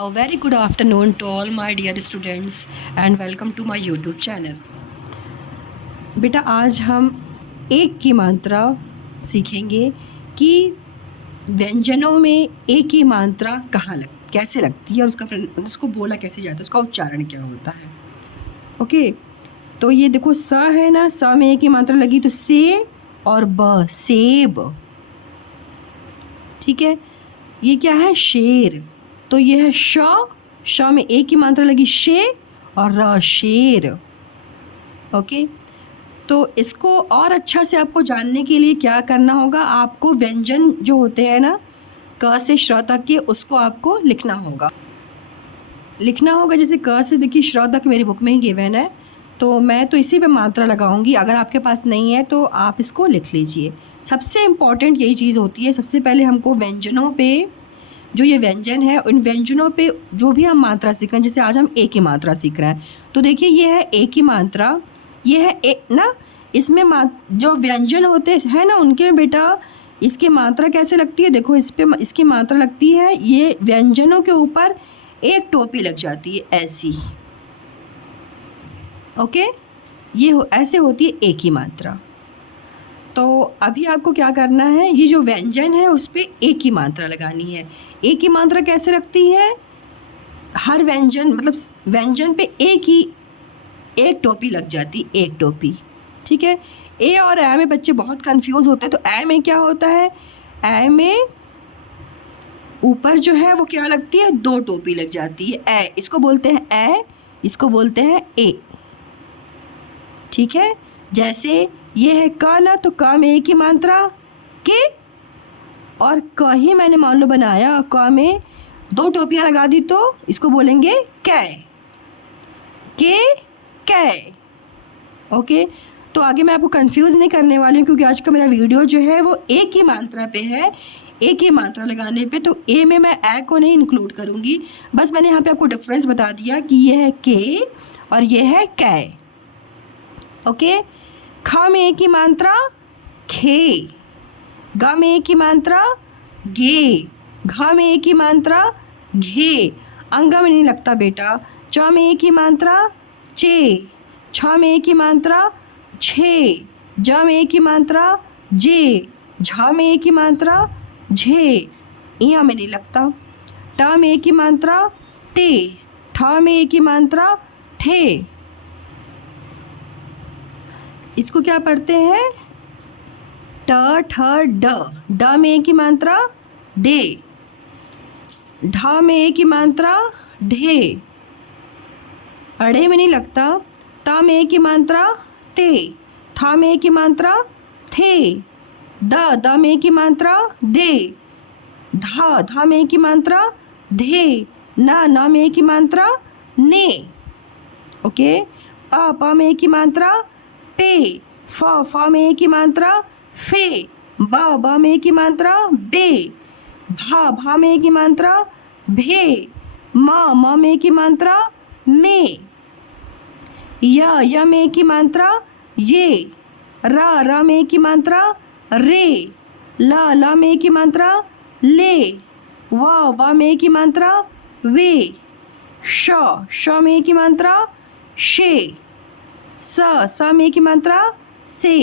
A very good afternoon to all my dear students and welcome to my YouTube channel. बेटा आज हम एक की मात्रा सीखेंगे कि व्यंजनों में एक की मात्रा कैसे लगती है और उसको बोला कैसे जाता है, उसका उच्चारण क्या होता है। ओके, तो ये देखो स है ना, स में एक की मात्रा लगी तो से और ब, सेब। ठीक है, ये क्या है, शेर। तो ये है श में एक की मात्रा लगी शे और र, शेर। ओके, तो इसको और अच्छा से आपको जानने के लिए क्या करना होगा, आपको व्यंजन जो होते हैं ना क से श्र तक के, उसको आपको लिखना होगा। जैसे क से देखिए श्र तक मेरी बुक में ही गिवन है, तो मैं तो इसी पे मात्रा लगाऊंगी। अगर आपके पास नहीं है तो आप इसको लिख लीजिए। सबसे इम्पॉर्टेंट यही चीज़ होती है, सबसे पहले हमको व्यंजनों पे, जो ये व्यंजन है उन व्यंजनों पे जो भी हम मात्रा सीख रहे हैं, जैसे आज हम ए की मात्रा सीख रहे हैं, तो देखिए ये है ए की मात्रा, ये है ए ना। इसमें जो व्यंजन होते हैं ना उनके बेटा इसकी मात्रा कैसे लगती है, देखो इस पे इसकी मात्रा लगती है, ये व्यंजनों के ऊपर एक टोपी लग जाती है ऐसी। ओके, ये ऐसे होती है ए की मात्रा। तो अभी आपको क्या करना है, ये जो व्यंजन है उस पर ए की मात्रा लगानी है। ए की मात्रा कैसे लगती है, हर व्यंजन मतलब व्यंजन पे एक टोपी लग जाती, एक टोपी। ठीक है, ए और ए में बच्चे बहुत कंफ्यूज होते हैं। तो ए में क्या होता है, ए में ऊपर जो है वो क्या लगती है, दो टोपी लग जाती है। ए, इसको बोलते हैं ए, इसको बोलते हैं ए। ठीक है, जैसे ये है क ना, तो क में ए की मात्रा के, और क ही मैंने मान लो बनाया, क में दो टोपियां लगा दी तो इसको बोलेंगे कै, के कै। ओके, तो आगे मैं आपको कंफ्यूज नहीं करने वाली हूँ, क्योंकि आज का मेरा वीडियो जो है वो ए की मात्रा पे है, ए की मात्रा लगाने पे। तो ए में मैं ए को नहीं इंक्लूड करूँगी, बस मैंने यहाँ पे आपको डिफरेंस बता दिया कि ये है के और ये है कै। ओके, ख में ए की मात्रा खे, ग में ए की मात्रा गे, घ में ए की मात्रा घे, अंगा में नहीं लगता बेटा। च में ए की मात्रा चे, छ में ए की मात्रा छे, ज में ए की मात्रा जे, झ में ए की मात्रा झे, इया में नहीं लगता। ट में ए की मात्रा टे, ठ में ए की मात्रा ठे। इसको क्या पढ़ते हैं, ट ठ ड, ड में ए की मात्रा डे, ढ में ए की मात्रा ढे, अड़े में नहीं लगता। त में ए की मात्रा ते, थ में ए की मात्रा थे, द में ए की मात्रा दे, ध में ए की मात्रा धे, न में ए की मात्रा ने। ओके, प में ए की मात्रा पे, फ में ए की मात्रा फे, ब में ए की मात्रा बे, भा में ए की मात्रा भे, म में ए की मात्रा में, य में ए की मात्रा ये, र में ए की मात्रा रे, ल में ए की मात्रा ले, व में ए की मात्रा वे, श में ए की मात्रा शे, स में ए की मात्रा से,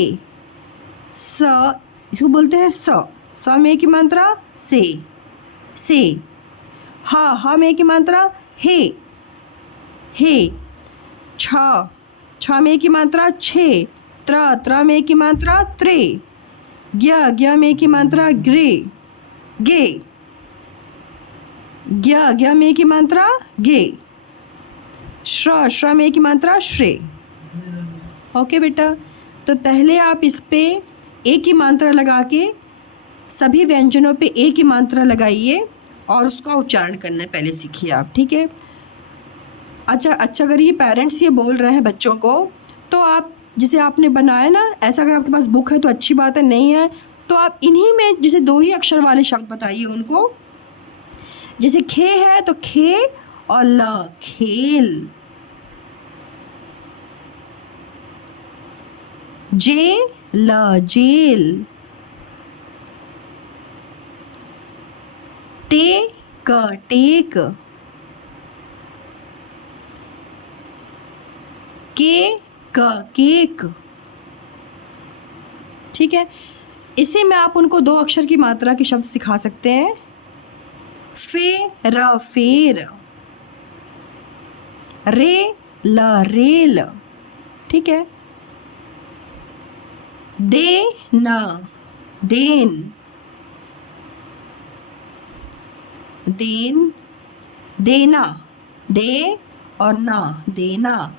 इसको बोलते हैं स में ए की मात्रा से, ह में ए की मात्रा हे, छ में ए की मात्रा छे, त्र में ए की मात्रा त्रे, ज्ञ में ए की मात्रा ग्रे, गे, ज्ञ में ए की मात्रा गे, श्र में ए की मात्रा श्रे। ओके बेटा, तो पहले आप इस पे ए की मात्रा लगा के सभी व्यंजनों पे ए की मात्रा लगाइए और उसका उच्चारण करना पहले सीखिए आप। ठीक है, अच्छा, अगर ये पेरेंट्स ये बोल रहे हैं बच्चों को, तो आप जैसे आपने बनाया ना ऐसा, अगर आपके पास बुक है तो अच्छी बात है, नहीं है तो आप इन्हीं में जैसे दो ही अक्षर वाले शब्द बताइए उनको। जैसे खे है तो खे और ल, खेल। जे ल, जेल। टे क, टेक। केक। ठीक है, इसी में आप उनको 2 अक्षर की मात्रा के शब्द सिखा सकते हैं। फेर, रेल। ठीक है, देना, दे और ना, देना।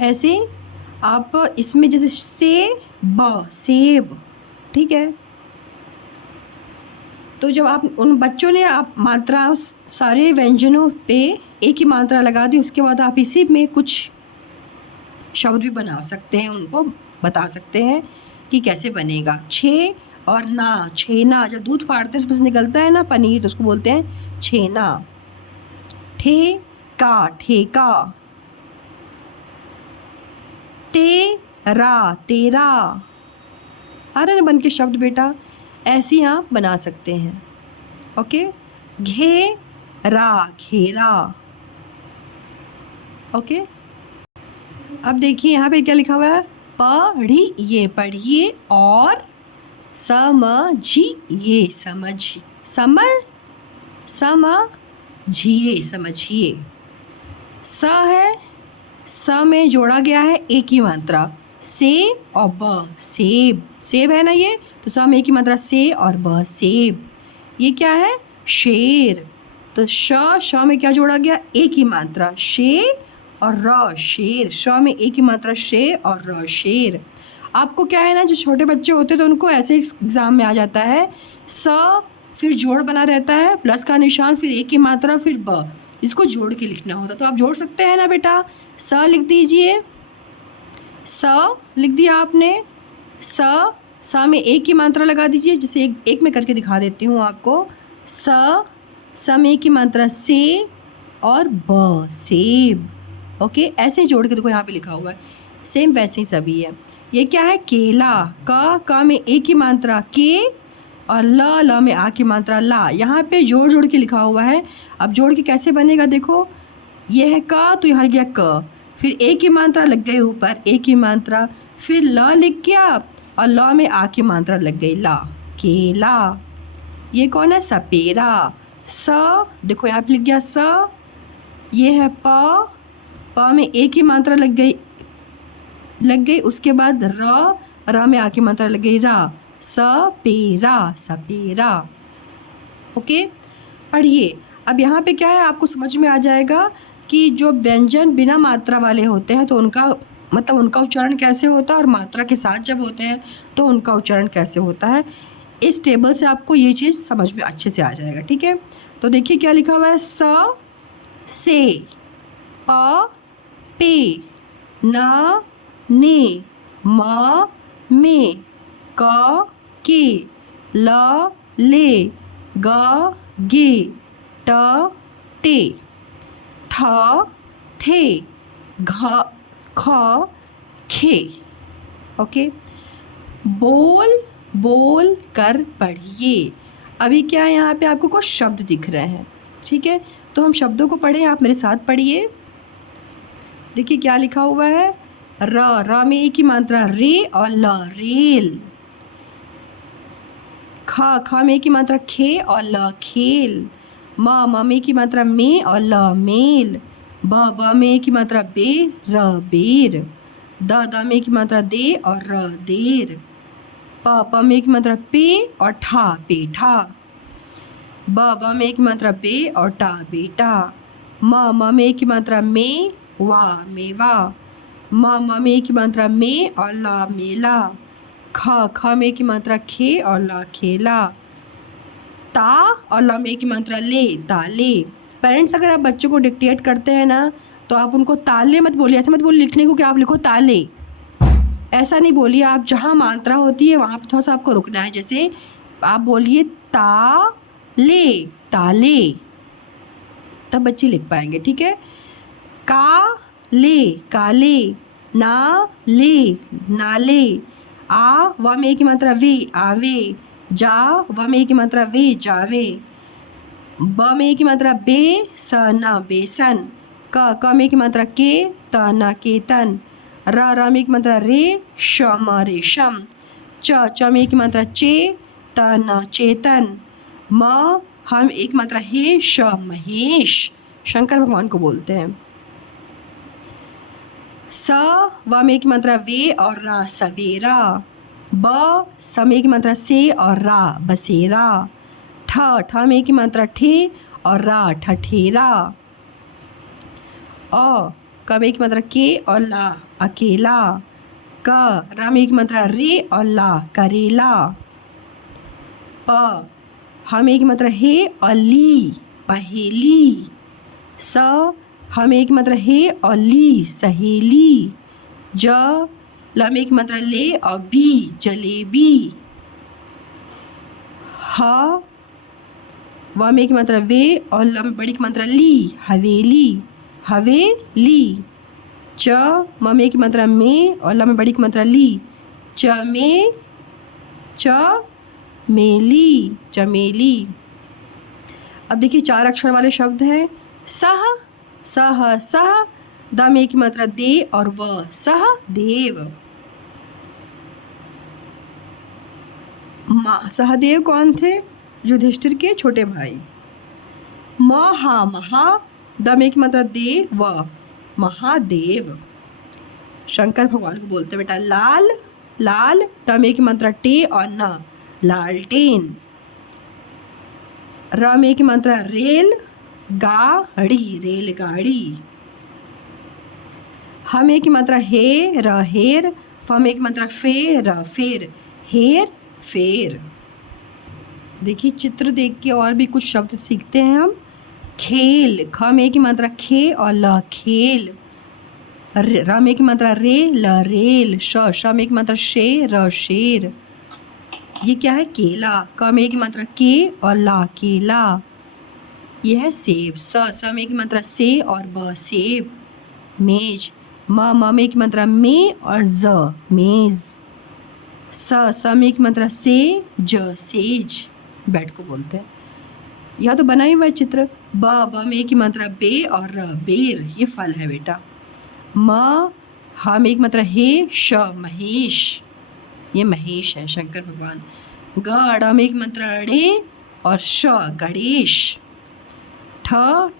ऐसे आप इसमें जैसे सेब। ठीक है, तो जब आप उन बच्चों ने आप मात्रा सारे व्यंजनों पे एक ही मात्रा लगा दी, उसके बाद आप इसी में कुछ शब्द भी बना सकते हैं, उनको बता सकते हैं कि कैसे बनेगा। छेना, जब दूध फाड़ते हैं उसमें से निकलता है ना पनीर, तो उसको बोलते हैं छेना। ठेका, तेरा। आ रहे ना बन के शब्द बेटा, ऐसे ही आप बना सकते हैं। ओके, घेरा। ओके, अब देखिए यहाँ पे क्या लिखा हुआ है, पढ़िए और समझिए, समझिए। स में जोड़ा गया है एक ही मात्रा, से और ब, सेब है ना ये, तो स में एक ही मात्रा से और ब, सेब। ये क्या है, शेर, तो श में क्या जोड़ा गया, एक ही मात्रा, शे और र, शेर। श में एक ही मात्रा, शे और र, शेर। आपको क्या है ना, जो छोटे बच्चे होते हैं तो उनको ऐसे एग्ज़ाम में आ जाता है, स फिर जोड़ बना रहता है, प्लस का निशान, फिर एक ही मात्रा, फिर ब, इसको जोड़ के लिखना होता। तो आप जोड़ सकते हैं ना बेटा, स लिख दीजिए, स लिख दिया आपने, स में एक ही मात्रा लगा दीजिए, जिसे एक में करके दिखा देती हूँ आपको। स में एक ही मात्रा, से और ब, सेब। ओके, ऐसे ही जोड़ के देखो यहाँ पे लिखा हुआ है, सेम वैसे ही सभी है। ये क्या है, केला, क में एक ही मात्रा, के और ल में आ की मात्रा, ला। यहाँ पे जोड़ के लिखा हुआ है। अब जोड़ के कैसे बनेगा देखो, ये है क, तो यहाँ गया क, फिर एक ही मात्रा लग गई ऊपर, एक ही मात्रा, फिर ल लिख गया और ल में आ की मात्रा लग गई, ला, केला। ये कौन है, सपेरा। स देखो यहाँ पे लिख गया स, ये है प में एक ही मात्रा लग गई, उसके बाद र में आ की मात्रा लग गई, रा, सपेरा। ओके, पढ़िए। अब यहाँ पे क्या है, आपको समझ में आ जाएगा कि जो व्यंजन बिना मात्रा वाले होते हैं तो उनका मतलब उनका उच्चारण कैसे होता है, और मात्रा के साथ जब होते हैं तो उनका उच्चारण कैसे होता है। इस टेबल से आपको ये चीज़ समझ में अच्छे से आ जाएगा। ठीक है, तो देखिए क्या लिखा हुआ है, से, प, पे, न, ने, म, में, क, के, ल, ले, ग, गे, ट, टे, थ, थे, घ, ख, खे। ओके, बोल कर पढ़िए। अभी क्या है, यहाँ पे आपको कुछ शब्द दिख रहे हैं। ठीक है, तो हम शब्दों को पढ़ें, आप मेरे साथ पढ़िए। देखिए क्या लिखा हुआ है, र में एक ही मात्रा, रे और ल, रेल। ख में एक ही मात्रा, खे और ल, खेल। म में एक ही मात्रा, में और ल, मेल। ब में एक ही मात्रा, बे, र, बेर। द में एक ही मात्रा, दे और र, देर। प में एक ही मात्रा, पे और ठा, पेठा। ब में एक ही मात्रा, बे और टा, बेटा। म में एक ही मात्रा, में, वा, मेवा। म में एक ही मात्रा, में और ला, मेला। ख में एक ही मात्रा, खे और ला, खेला। ता और ला में एक ही मात्रा, ले, ताले। पेरेंट्स अगर आप बच्चों को डिक्टेट करते हैं ना, तो आप उनको ताले मत बोलिए, ऐसे मत बोलिए लिखने को कि आप लिखो ताले, ऐसा नहीं बोलिए। आप जहाँ मात्रा होती है वहाँ पर थोड़ा सा आपको रुकना है। जैसे आप बोलिए ताले, तब बच्चे लिख पाएंगे। ठीक है, काले, नाले। आ व में एक ही मात्रा, वे, आवे। जा व में एक ही मात्रा, वे, जावे। ब में की मात्रा बे, स न बेसन। क में की मात्रा के, त न केतन। र में की मात्रा रे, श म रेशम। च में की मात्रा चे, त न चेतन। हम एक मात्रा हे, श महेश। शंकर भगवान को बोलते हैं। व में की मात्रा वे और रा सवेरा। स में की मात्रा से और रा बसेरा। ठ में की मात्रा ठे और रा ठठेरा। क में की मात्रा के और ला अकेला। रा में की मात्रा रे और ला करेला। हमें की मात्रा हे और ली पहेली। हमें की मात्रा हे और ली सहेली। में की मात्रा ले और बी जलेबी। में की मात्रा वे और ल बड़ी की मात्रा ली हवेली हवेली। में की मात्रा में और ल में बड़ी की मात्रा ली चमेली चमेली। अब देखिए 4 अक्षर वाले शब्द हैं। सह द में की मात्रा दे और व सहदेव। सहदेव कौन थे? युधिष्ठिर के छोटे भाई। महा द में की मात्रा दे व महादेव। शंकर भगवान को बोलते हैं। बेटा लाल ट में की मात्रा टे और न लालटेन। र में की मात्रा रेल गाड़ी रेलगाड़ी। ह में की मात्रा हे रहेर। फ में की मात्रा फेर हेर फेर। देखिए चित्र देख के और भी कुछ शब्द सीखते हैं हम। खेल ख में की मात्रा खे और ल खेल। र में की मात्रा रे ल रेल। श में की मात्रा शे र शेर। ये क्या है? केला। क में की मात्रा के और ला केला। यह है सेब। स में की मात्रा से और ब सेब। मेज म में की मात्रा में और ज मेज। स में की मात्रा से ज सेज बेड को बोलते हैं। यह तो बना ही हुआ है चित्र। ब में की मात्रा बे और र बेर। ये फल है बेटा। ह में की मात्रा हे श महेश। ये महेश है शंकर भगवान। ग में की मात्रा ड़े और श गणेश।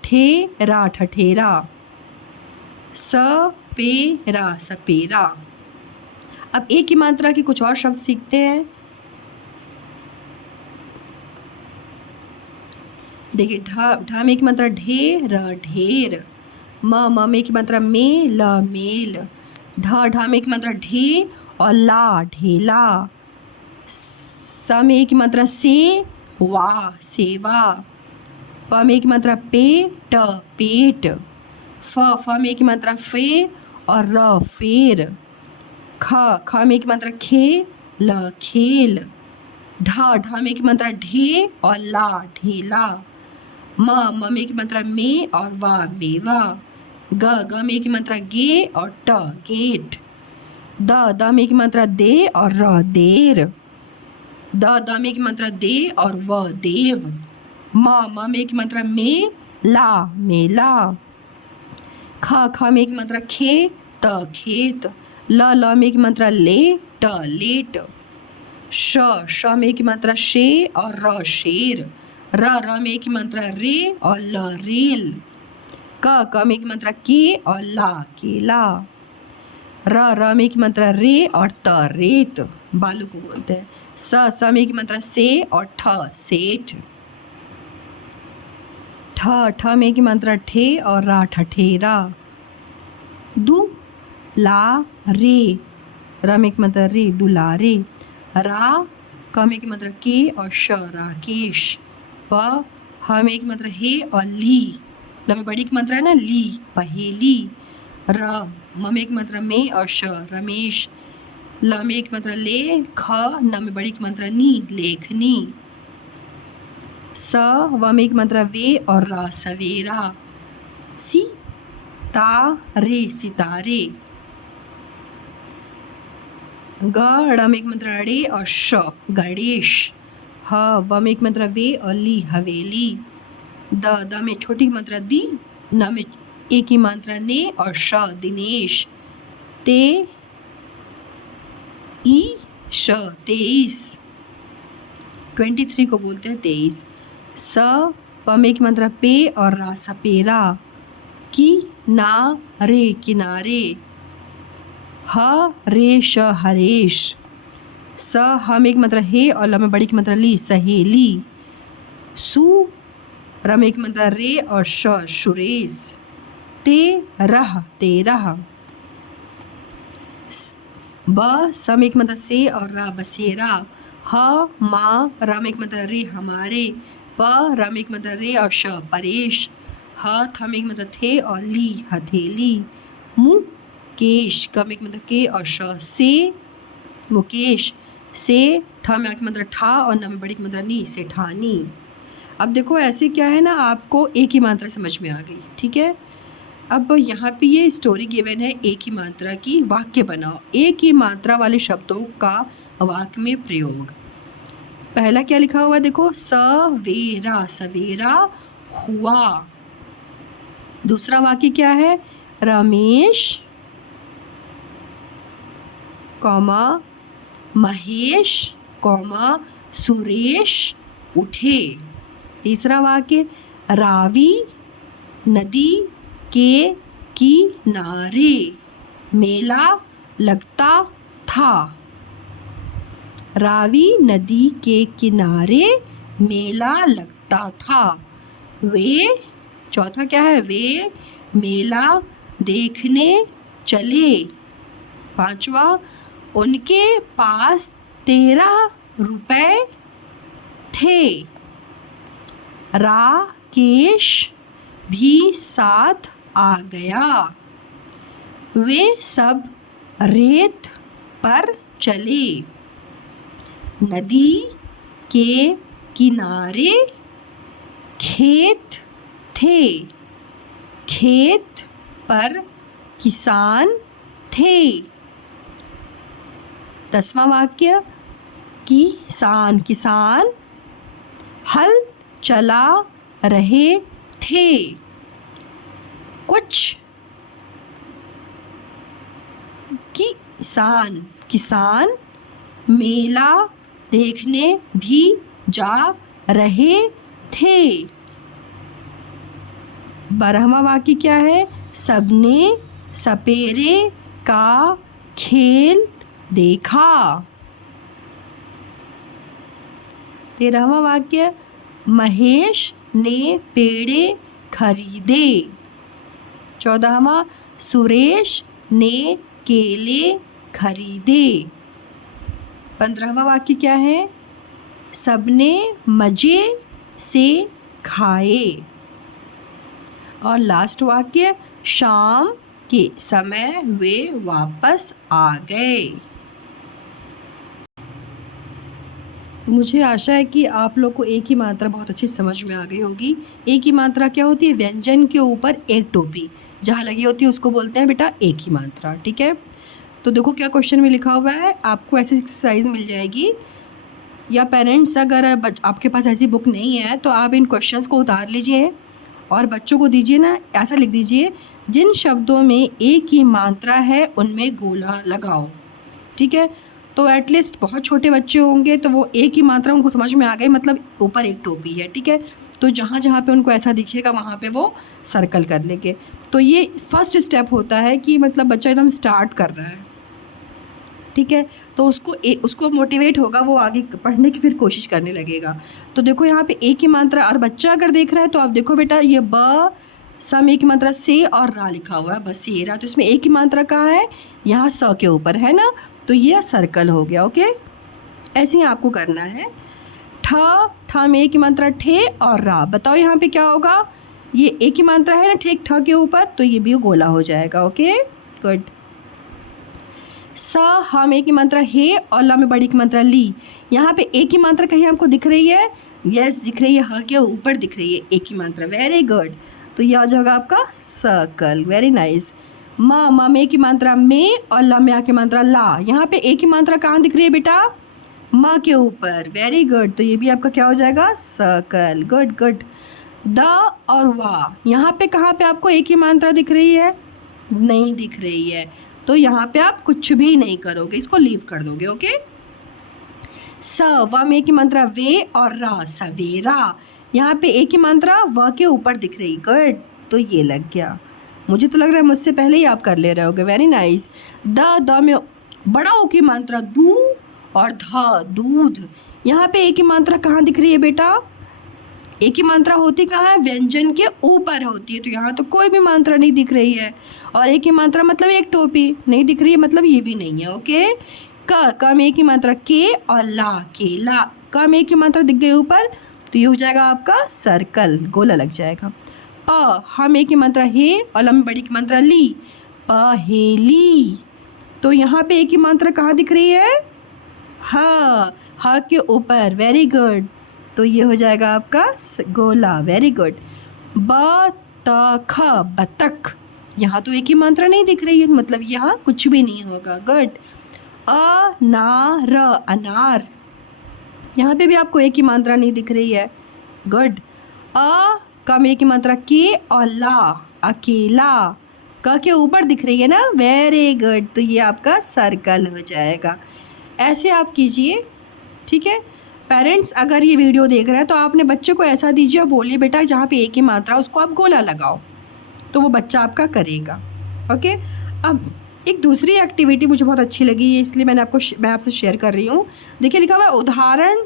ठे रा ठठेरा। सपेरा सपेरा। अब एक ही मात्रा के कुछ और शब्द सीखते हैं। देखिए ढ में की मात्रा ढेर ढेर। म में की मात्रा में ल मेल। ढ में की मात्रा ढे और ला ढेला। स में की मात्रा से वा सेवा। प में की मात्रा पेट पेट। फ में की मात्रा फे और र फेर। ख में की मात्रा खे ल खेल। ढ में की मात्रा ढे और ला ढेला। म में की मात्रा में और वा मेवा। ग में की मात्रा गे और ट गेट। द में की मात्रा दे और र देर। द में की मात्रा दे और व देव। म में की मात्रा में ला मेला। ख में की मात्रा खे त खेत। ल में की मात्रा ले ट लेट। श में की मात्रा शे और र शेर। र में की मात्रा रे और ल रेल। क में की मात्रा के और ला केला। र में की मात्रा रे और त रेत बालू को बोलते हैं। स में की मात्रा से और ठ सेठ। ठ में की मात्रा ठे और रा ठठेरा। दु ला रे र में की मात्रा रे दुलारे। रा क में की मात्रा के और श राकेश। प ह में की मात्रा हे और ली। ल में बड़ी की मात्रा है ना ली पहेली। र म में की मात्रा में और श रमेश। ल में की मात्रा ले ख न में बड़ी की मात्रा नी लेखनी। स व में की मात्रा वे और रा सवेरा। सी ता रे सितारे। ग में की मात्रा रे और श गणेश। ह व में की मात्रा वे और ली हवेली। द में छोटी की मात्रा दी, न में ए की मात्रा ने और श दिनेश। ते ई श 23, 23 को बोलते हैं 23। स प में की मात्रा पे और रा सपेरा। की ना रे किनारे। ह रे श हरेश। स ह में एक मात्रा हे और ल में बड़ी की मात्रा ली सहेली। सु र में एक मात्रा रे और श सुरेश। ते रह तेरह। ब स में एक मात्रा से और रा बसेरा। ह मा र में एक मात्रा रे हमारे। प र में एक मात्रा रे और श परेश। ह थ में एक मात्रा थे और ली हथेली। मु केश क में एक मात्रा के और श से मुकेश। से ठ में एक मात्रा ठा और न में बड़ी की मात्रा नी सेठानी। अब देखो ऐसे क्या है ना, आपको एक ही मात्रा समझ में आ गई, ठीक है। अब यहाँ पे ये स्टोरी गिवन है, एक ही मात्रा की वाक्य बनाओ। एक ही मात्रा वाले शब्दों का वाक्य में प्रयोग। पहला क्या लिखा हुआ है देखो, सवेरा सवेरा हुआ। दूसरा वाक्य क्या है, रमेश कॉमा महेश कॉमा सुरेश उठे। तीसरा वाक्य, रावी नदी के किनारे मेला लगता था। रावी नदी के किनारे मेला लगता था। वे, चौथा क्या है, वे मेला देखने चले। पांचवा, उनके पास 13 रुपए थे। राकेश भी साथ आ गया। वे सब रेत पर चले। नदी के किनारे खेत थे। खेत पर किसान थे। 10वां वाक्य, किसान किसान हल चला रहे थे। कुछ किसान मेला देखने भी जा रहे थे। 12वां वाक्य क्या है, सबने सपेरे का खेल देखा। 13वां वाक्य, महेश ने पेड़े खरीदे। 14वां, सुरेश ने केले खरीदे। 15वां वाक्य क्या है, सबने मजे से खाए। और लास्ट वाक्य, शाम के समय वे वापस आ गए। मुझे आशा है कि आप लोग को एक ही मात्रा बहुत अच्छी समझ में आ गई होगी। एक ही मात्रा क्या होती है, व्यंजन के ऊपर एक टोपी जहाँ लगी होती है उसको बोलते हैं बेटा एक ही मात्रा, ठीक है। तो देखो क्या क्वेश्चन में लिखा हुआ है, आपको ऐसी एक्सरसाइज मिल जाएगी। या पेरेंट्स अगर आपके पास ऐसी बुक नहीं है तो आप इन क्वेश्चंस को उतार लीजिए और बच्चों को दीजिए ना, ऐसा लिख दीजिए, जिन शब्दों में एक ही मात्रा है उनमें गोला लगाओ, ठीक है। तो एटलीस्ट बहुत छोटे बच्चे होंगे तो वो एक ही मात्रा उनको समझ में आ गई, मतलब ऊपर एक टोपी है, ठीक है। तो जहाँ जहाँ पे उनको ऐसा दिखेगा वहाँ पे वो सर्कल कर लेंगे। तो ये फर्स्ट स्टेप होता है कि मतलब बच्चा एकदम स्टार्ट कर रहा है, ठीक है। तो उसको मोटिवेट होगा, वो आगे पढ़ने की फिर कोशिश करने लगेगा। तो देखो यहाँ पे एक ही मात्रा, और बच्चा अगर देख रहा है तो आप देखो बेटा ये ब सम एक ही मात्रा से और रा लिखा हुआ है, बसेरा, तो इसमें एक ही मात्रा कहाँ है, यहाँ स के ऊपर है ना, तो ये सर्कल हो गया, ओके। ऐसे ही आपको करना है। ठ में एक ही मात्रा ठे और रा, बताओ यहाँ पे क्या होगा, ये एक ही मात्रा है ना ठीक ठ के ऊपर, तो ये भी गोला हो जाएगा, ओके गुड। स ह में एक ही मात्रा हे और ला में बड़ी की मात्रा ली, यहाँ पे एक ही मात्रा कहीं आपको दिख रही है, यस दिख रही है, ह के ऊपर दिख रही है एक ही मात्रा, वेरी गुड। तो यह आ जाएगा आपका सर्कल, वेरी नाइस। म में एक ही मात्रा में और ला में आके मात्रा ला, यहाँ पे एक ही मात्रा कहाँ दिख रही है बेटा, म के ऊपर, वेरी गुड। तो ये भी आपका क्या हो जाएगा, सर्कल, गुड गुड। द और वा, यहाँ पे कहाँ पे आपको एक ही मात्रा दिख रही है? नहीं दिख रही है, तो यहाँ पे आप कुछ भी नहीं करोगे, इसको लीव कर दोगे। ओके। स, व में एक ही मात्रा वे और रा, सवेरा, यहाँ पे एक ही मात्रा व के ऊपर दिख रही। गुड, तो ये लग गया। मुझे तो लग रहा है मुझसे पहले ही आप कर ले रहे होगे। Very nice. द में बड़ा ओ की मात्रा दू और ध, दूध, यहाँ पे एक ही मात्रा कहाँ दिख रही है बेटा? एक ही मात्रा होती कहाँ है? व्यंजन के ऊपर होती है, तो यहाँ तो कोई भी मात्रा नहीं दिख रही है। और एक ही मात्रा मतलब एक टोपी नहीं दिख रही है, मतलब ये भी नहीं है। ओके। क में एक ही मात्रा के और ला, केला, क में एक ही मात्रा दिख गई ऊपर, तो ये हो जाएगा आपका सर्कल, गोला लग जाएगा। प, हम एक ही मात्रा हे और लम बड़ी की मात्रा ली, पहेली, तो यहाँ पे एक ही मात्रा कहाँ दिख रही है? हा के ऊपर। वेरी गुड, तो ये हो जाएगा आपका गोला। Very good. बतख, बतख, यहाँ तो एक ही मात्रा नहीं दिख रही है, मतलब यहाँ कुछ भी नहीं होगा। गुड। अनार, अनार, यहाँ पे भी आपको एक ही मात्रा नहीं दिख रही है। गुड। क में एक ही मात्रा के और ला, अकेला, क के ऊपर दिख रही है ना। वेरी गुड, तो ये आपका सर्कल हो जाएगा। ऐसे आप कीजिए, ठीक है। पेरेंट्स अगर ये वीडियो देख रहे हैं तो आपने बच्चे को ऐसा दीजिए और बोलिए बेटा जहाँ पे एक ही मात्रा उसको आप गोला लगाओ, तो वो बच्चा आपका करेगा। ओके। अब एक दूसरी एक्टिविटी मुझे बहुत अच्छी लगी है, इसलिए मैं आपसे शेयर कर रही हूँ। देखिए लिखा हुआ है उदाहरण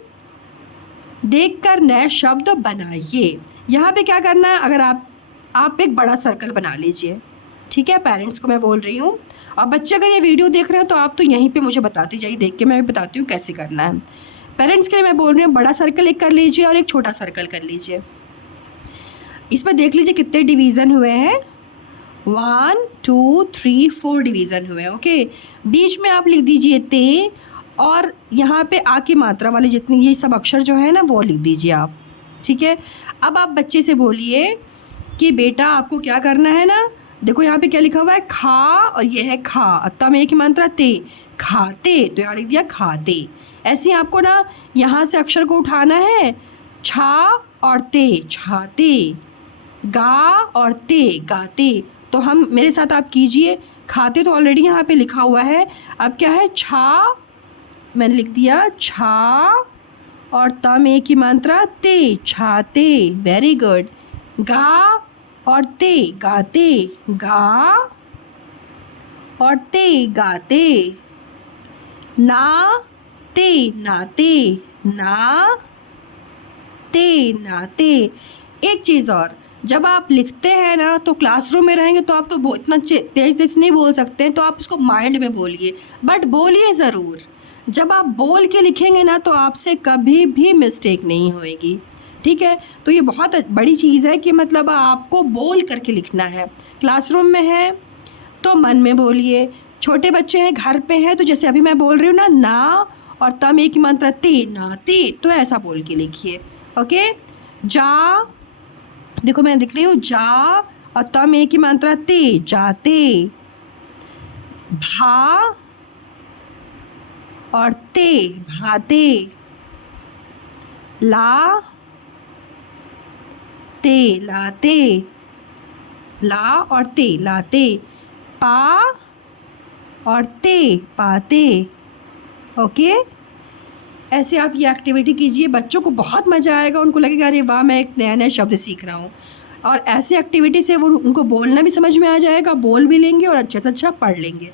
देखकर नए शब्द बनाइए। यहाँ पे क्या करना है, अगर आप एक बड़ा सर्कल बना लीजिए, ठीक है। पेरेंट्स को मैं बोल रही हूँ, और बच्चे अगर ये वीडियो देख रहे हैं तो आप तो यहीं पे मुझे बताते जाइए, देख के मैं बताती हूँ कैसे करना है। पेरेंट्स के लिए मैं बोल रही हूँ, बड़ा सर्कल एक कर लीजिए और एक छोटा सर्कल कर लीजिए। इसमें देख लीजिए कितने डिवीज़न हुए हैं। 1 2 3 4 डिवीज़न हुए हैं। ओके। बीच में आप लिख दीजिए ते, और यहाँ पे आ की मात्रा वाले जितनी ये सब अक्षर जो है ना वो लिख दीजिए आप, ठीक है। अब आप बच्चे से बोलिए कि बेटा आपको क्या करना है ना, देखो यहाँ पे क्या लिखा हुआ है, खा, और ये है खा, अत्ता में एक ही मात्रा ते, खाते, तो यहाँ लिख दिया खाते। ऐसे ही आपको ना यहाँ से अक्षर को उठाना है, छा और ते, छाते, गा और ते, गाते। तो हम मेरे साथ आप कीजिए, खाते तो ऑलरेडी यहाँ पे लिखा हुआ है, अब क्या है, छा, मैंने लिख दिया छा, और ता में एक ही मात्रा ते, छाते। Very good. गा और ते, गाते, गा और ते, गाते। ना ते, नाते, ना ते, नाते। एक चीज़ और, जब आप लिखते हैं ना तो क्लासरूम में रहेंगे तो आप तो इतना तेज़ तेज़ नहीं बोल सकते हैं, तो आप उसको माइंड में बोलिए, बट बोलिए ज़रूर। जब आप बोल के लिखेंगे ना तो आपसे कभी भी मिस्टेक नहीं होएगी, ठीक है। तो ये बहुत बड़ी चीज़ है कि मतलब आपको बोल करके लिखना है। क्लासरूम में है तो मन में बोलिए, छोटे बच्चे हैं घर पे हैं तो जैसे अभी मैं बोल रही हूँ ना और तम एक ही मात्रा ते, नाते, तो ऐसा बोल के लिखिए। ओके। जा, देखो मैं लिख रही हूँ जा, और तम एक ही मात्रा ते, जाते। भा और ते, भाते। ला ते, लाते, ला और ते, लाते। पा और ते, पाते। ओके। ऐसे आप ये एक्टिविटी कीजिए, बच्चों को बहुत मज़ा आएगा, उनको लगेगा अरे वाह मैं एक नया नया शब्द सीख रहा हूँ। और ऐसी एक्टिविटी से वो उनको बोलना भी समझ में आ जाएगा, बोल भी लेंगे और अच्छे से अच्छा पढ़ लेंगे।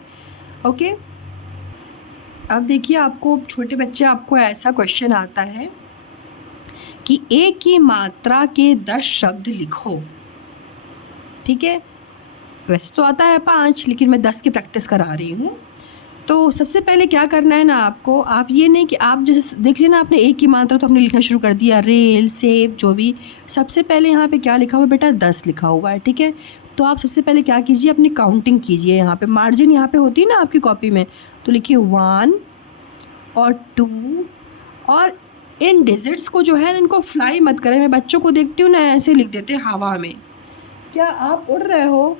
ओके। अब देखिए आपको छोटे बच्चे, आपको ऐसा क्वेश्चन आता है कि एक ही मात्रा के 10 शब्द लिखो, ठीक है। वैसे तो आता है 5, लेकिन मैं 10 की प्रैक्टिस करा रही हूँ। तो सबसे पहले क्या करना है ना आपको, आप ये नहीं कि आप जैसे देख लेना आपने एक ही मात्रा तो आपने लिखना शुरू कर दिया, रेल, सेब, जो भी। सबसे पहले यहाँ पे क्या लिखा हुआ है बेटा, 10 लिखा हुआ है, ठीक है। तो आप सबसे पहले क्या कीजिए, अपनी काउंटिंग कीजिए। यहाँ पे मार्जिन यहाँ पे होती है ना आपकी कॉपी में, तो लिखिए 1 और 2, और इन डिजिट्स को जो है इनको फ्लाई मत करें। मैं बच्चों को देखती हूँ ना ऐसे लिख देते हैं हवा में। क्या आप उड़ रहे हो,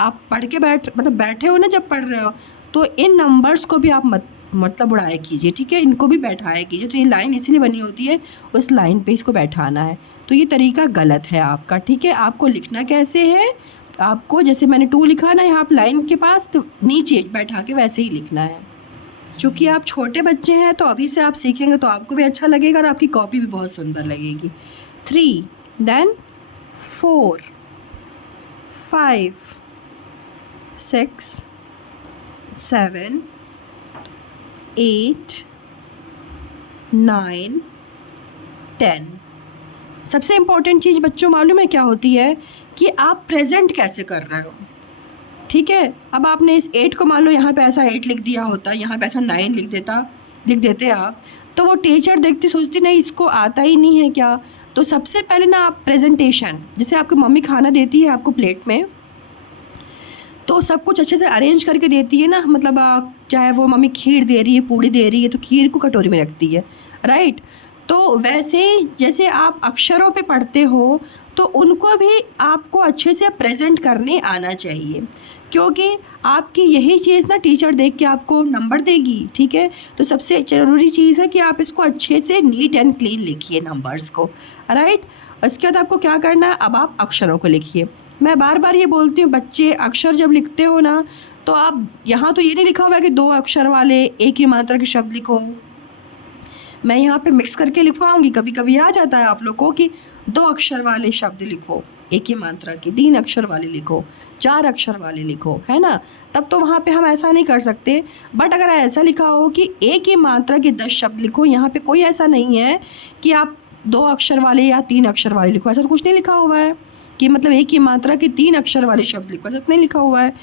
आप पढ़ के बैठे हो ना, जब पढ़ रहे हो तो इन नंबर्स को भी आप मत मतलब उड़ाया कीजिए, ठीक है, इनको भी बैठाया कीजिए। तो ये लाइन इसीलिए बनी होती है, उस लाइन पे इसको बैठाना है। तो ये तरीका गलत है आपका, ठीक है। आपको लिखना कैसे है, आपको जैसे मैंने 2 लिखा ना यहाँ लाइन के पास, तो नीचे बैठा के वैसे ही लिखना है। चूँकि आप छोटे बच्चे हैं तो अभी से आप सीखेंगे तो आपको भी अच्छा लगेगा और आपकी कॉपी भी बहुत सुंदर लगेगी। 3, देन 4, 5, 6, 7, 8, 9, 10। सबसे इम्पोर्टेंट चीज़ बच्चों मालूम है क्या होती है, कि आप प्रेजेंट कैसे कर रहे हो, ठीक है। अब आपने इस 8 को मान लो यहाँ पे ऐसा 8 लिख दिया होता, यहाँ पे ऐसा 9 लिख देते आप, तो वो टीचर देखती सोचती नहीं इसको आता ही नहीं है क्या। तो सबसे पहले ना आप प्रेजेंटेशन, जैसे आपकी मम्मी खाना देती है आपको प्लेट में, तो सब कुछ अच्छे से अरेंज करके देती है ना, मतलब चाहे वो मम्मी खीर दे रही है, पूड़ी दे रही है, तो खीर को कटोरी में रखती है, राइट। तो वैसे जैसे आप अक्षरों पे पढ़ते हो तो उनको भी आपको अच्छे से प्रेजेंट करने आना चाहिए, क्योंकि आपकी यही चीज़ ना टीचर देख के आपको नंबर देगी, ठीक है। तो सबसे ज़रूरी चीज़ है कि आप इसको अच्छे से नीट एंड क्लीन लिखिए नंबर्स को, राइट। उसके बाद आपको क्या करना है, अब आप अक्षरों को लिखिए। मैं बार बार ये बोलती हूँ, बच्चे अक्षर जब लिखते हो ना, तो आप यहाँ तो ये नहीं लिखा हुआ है कि 2 अक्षर वाले एक ही मात्रा के शब्द लिखो। मैं यहाँ पे मिक्स करके लिखवाऊँगी, कभी कभी आ जाता है आप लोग को कि 2 अक्षर वाले शब्द लिखो एक ही मात्रा के, 3 अक्षर वाले लिखो, 4 अक्षर वाले लिखो, है ना। तब तो वहाँ पे हम ऐसा नहीं कर सकते। बट अगर ऐसा लिखा हो कि एक ही मात्रा के 10 शब्द लिखो, यहाँ पे कोई ऐसा नहीं है कि आप 2 अक्षर वाले या 3 अक्षर वाले लिखो, ऐसा तो कुछ नहीं लिखा हुआ है कि मतलब एक ही मात्रा के 3 अक्षर वाले शब्द लिखो, ऐसा तो नहीं लिखा हुआ है।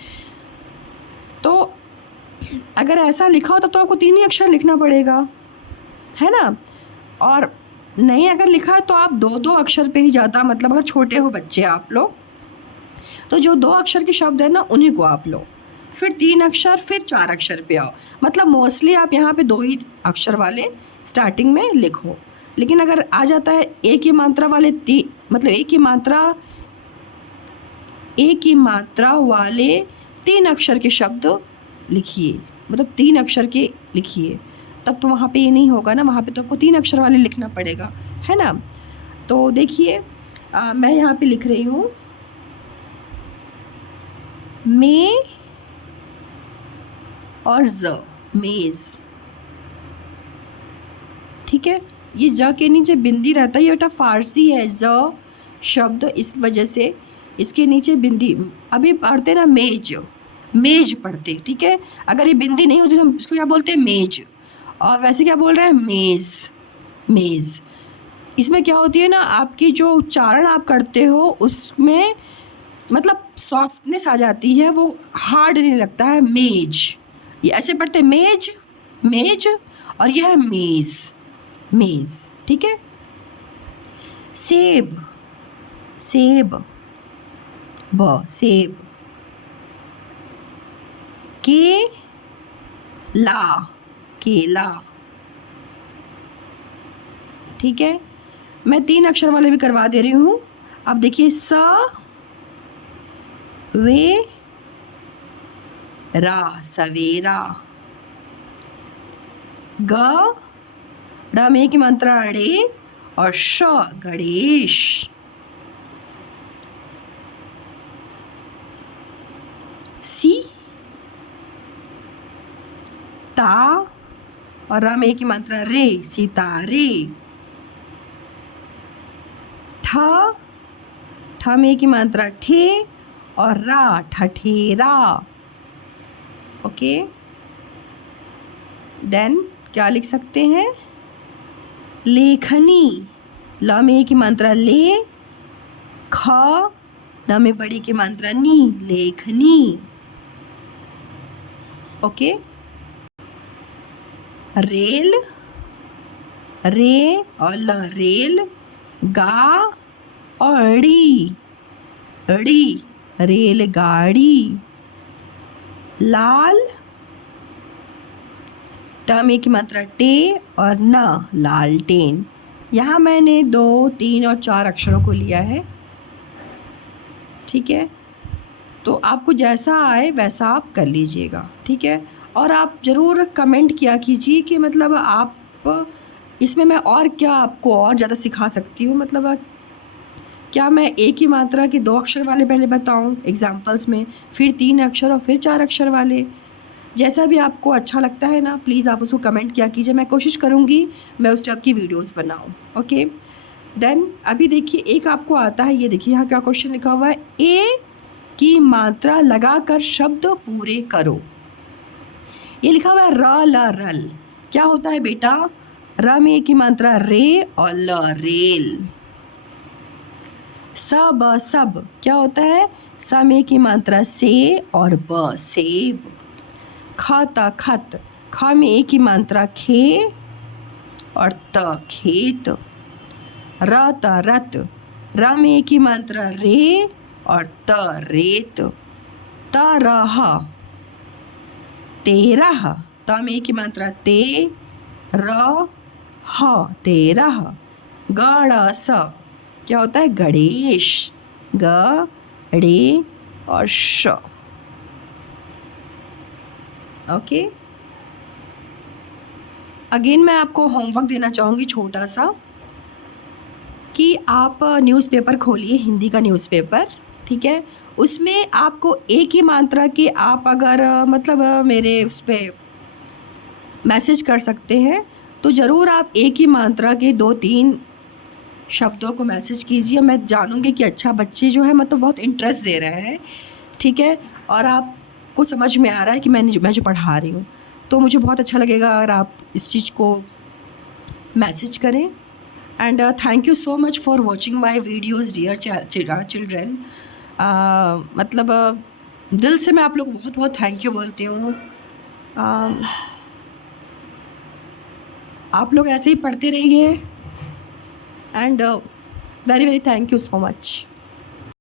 तो अगर ऐसा लिखा हो तब तो आपको 3 ही अक्षर लिखना पड़ेगा, है ना। और नहीं अगर लिखा है तो आप 2-2 अक्षर पे ही ज़्यादा, मतलब अगर छोटे हो बच्चे आप लोग, तो जो 2 अक्षर के शब्द है ना उन्हीं को आप लो, फिर 3 अक्षर, फिर 4 अक्षर पे आओ। मतलब मोस्टली आप यहाँ पे 2 ही अक्षर वाले स्टार्टिंग में लिखो। लेकिन अगर आ जाता है एक ही मात्रा वाले मतलब एक ही मात्रा वाले 3 अक्षर के शब्द लिखिए, मतलब 3 अक्षर के लिखिए, तब तो वहाँ पे ये नहीं होगा ना, वहाँ पे तो आपको 3 अक्षर वाले लिखना पड़ेगा, है ना। तो देखिए मैं यहाँ पे लिख रही हूँ मे और ज, मेज़, ठीक है। ये ज के नीचे बिंदी रहता है, ये बेटा फारसी है ज शब्द, इस वजह से इसके नीचे बिंदी। अभी पढ़ते ना मेज पढ़ते, ठीक है। अगर ये बिंदी नहीं होती तो हम इसको क्या बोलते हैं, मेज। और वैसे क्या बोल रहे हैं, मेज़। इसमें क्या होती है ना, आपकी जो उच्चारण आप करते हो उसमें मतलब सॉफ्टनेस आ जाती है, वो हार्ड नहीं लगता है। मेज, ये ऐसे पढ़ते मेज, और यह है मेज़, ठीक है। सेब, सेब, केला, ठीक है। मैं 3 अक्षर वाले भी करवा दे रही हूँ। अब देखिए सवेरा, ड में की मात्रा अड़े, और श गणेश, ता और रा में की मात्रा रे, सितारे, ठ में की मात्रा ठे, और रा ठठेरा, ओके। देन क्या लिख सकते हैं, लेखनी, ल में की मात्रा ले, ख न में बड़ी की मात्रा नी, लेखनी, ओके। रेल, रे और ल, रेल, गा और ड़ी, रेलगाड़ी, लाल, ट में की मात्रा टे, और न, लालटेन। यहाँ मैंने 2, 3 और 4 अक्षरों को लिया है, ठीक है। तो आपको जैसा आए वैसा आप कर लीजिएगा, ठीक है। और आप ज़रूर कमेंट किया कीजिए कि मतलब आप इसमें मैं और क्या आपको और ज़्यादा सिखा सकती हूँ। मतलब क्या मैं एक ही मात्रा के 2 अक्षर वाले पहले बताऊँ एग्ज़ाम्पल्स में, फिर 3 अक्षर और फिर 4 अक्षर वाले। जैसा भी आपको अच्छा लगता है ना, प्लीज़ आप उसको कमेंट किया कीजिए। मैं कोशिश करूँगी मैं उस टाइप की वीडियोज़ बनाऊँ। ओके, देन अभी देखिए एक आपको आता है, ये देखिए यहाँ क्या क्वेश्चन लिखा हुआ है, ए की मात्रा लगाकर शब्द पूरे करो। ये लिखा हुआ है र ल रल। क्या होता है बेटा? र में ए की मात्रा रे और ल रेल। स ब सब क्या होता है? स में ए की मात्रा से और ब सेब। ख त खत, ख में ए की मात्रा खे और त खेत। र त रत, र में ए की मात्रा रे और त रेत। त र ह तेरह, त में ए की मात्रा ते र ह तेरह। ग ड़ स क्या होता है? गणेश। ग ड़े और श। ओके, अगेन मैं आपको होमवर्क देना चाहूँगी छोटा सा, कि आप न्यूज़पेपर खोलिए, हिंदी का न्यूज़पेपर, ठीक है। उसमें आपको एक ही मात्रा के आप अगर मतलब मेरे उस पर मैसेज कर सकते हैं तो ज़रूर आप एक ही मात्रा के 2-3 शब्दों को मैसेज कीजिए। मैं जानूँगी कि अच्छा बच्चे जो है मतलब बहुत इंटरेस्ट दे रहे हैं, ठीक है, और आपको समझ में आ रहा है कि मैं जो पढ़ा रही हूँ। तो मुझे बहुत अच्छा लगेगा अगर आप इस चीज़ को मैसेज करें। And thank you so much for watching my videos dear children. मतलब दिल से मैं आप लोग को बहुत बहुत थैंक यू बोलती हूँ। आप लोग ऐसे ही पढ़ते रहिए and very very thank you so much.